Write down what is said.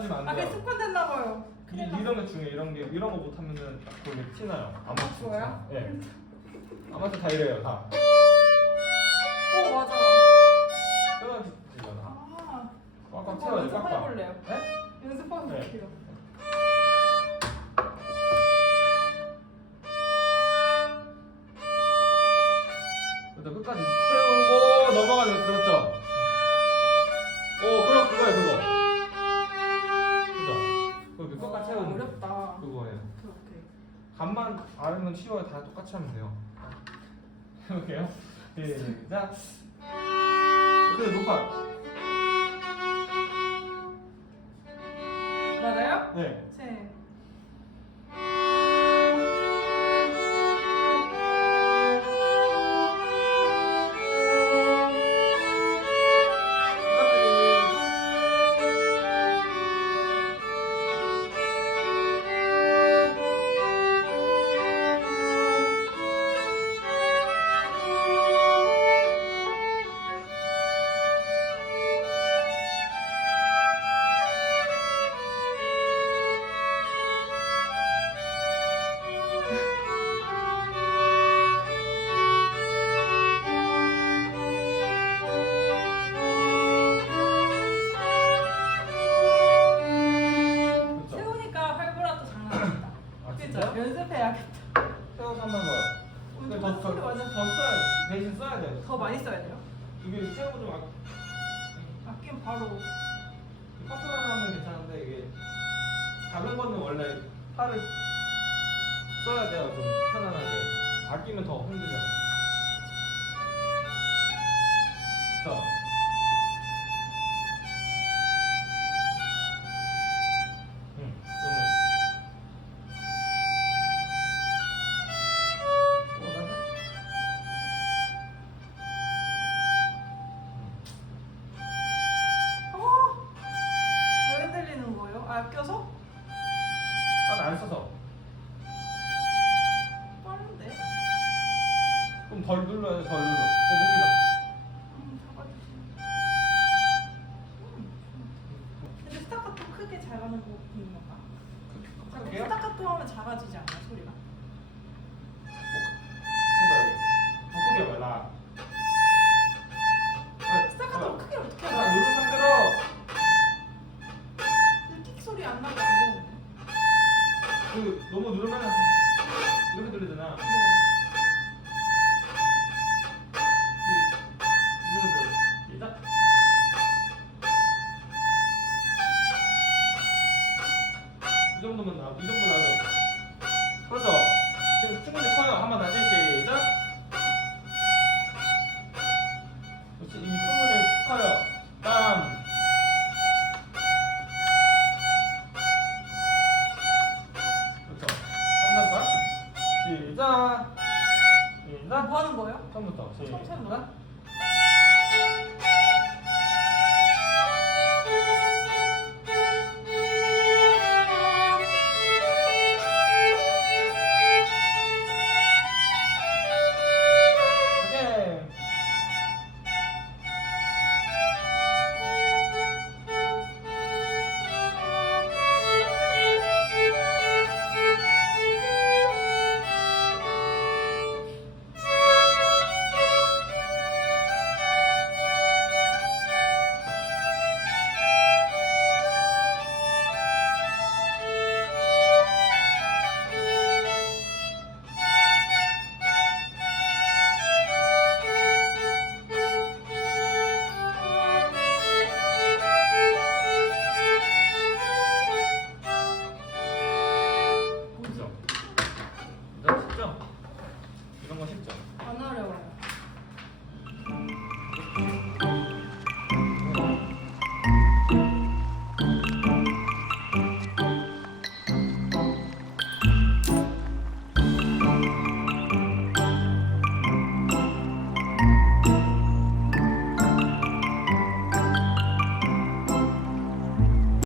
따라주면 안 아, 돼요. 그게 습관 됐나 봐요. 이, 큰일 났어. 이런 거 중에 이런 게 이런 거 못하면은 딱 그게 티나요. 아마추어. 뭐야? 예. 아마추어 다 이래요 다. 오, 맞아. 끊어지잖아. 아, 꽉꽉 채워요. 꽉꽉. 연습해볼래요. 네? 예? 연습해볼게요. 알면 쉬워요. 다 똑같이 하면 돼요. 해볼게요. 시작. 그래 높아요. 맞아요? 네. 세. 진짜? 연습해야겠다. 세워서 한번 봐요. 근데 더, 더, 더, 완전 더 써야 돼. 대신 써야 돼요. 더 많이 써야 돼요. 이게 세우고 좀 아, 아끼면 바로 컨트롤 하면 괜찮은데 이게 다른 거는 원래 팔을 써야 돼요. 좀 편안하게. 아끼면 더 힘들죠. 덜 눌러요, 덜 눌러. 어. 근데 스타카토 크게 잘하는 거 있는 건가? 할게요. 스타카토 하면 작아지지 않아요, 소리가? 이 정도면 나, 이 정도 나죠. 그렇죠. 지금 충분히 커요. 한번 다시 시작. 그렇지. 이미 충분히 커요. 다음. 그렇죠. 삼성과 시작. 아, 시작. 뭐 하는 거예요? 처음부터? 시작.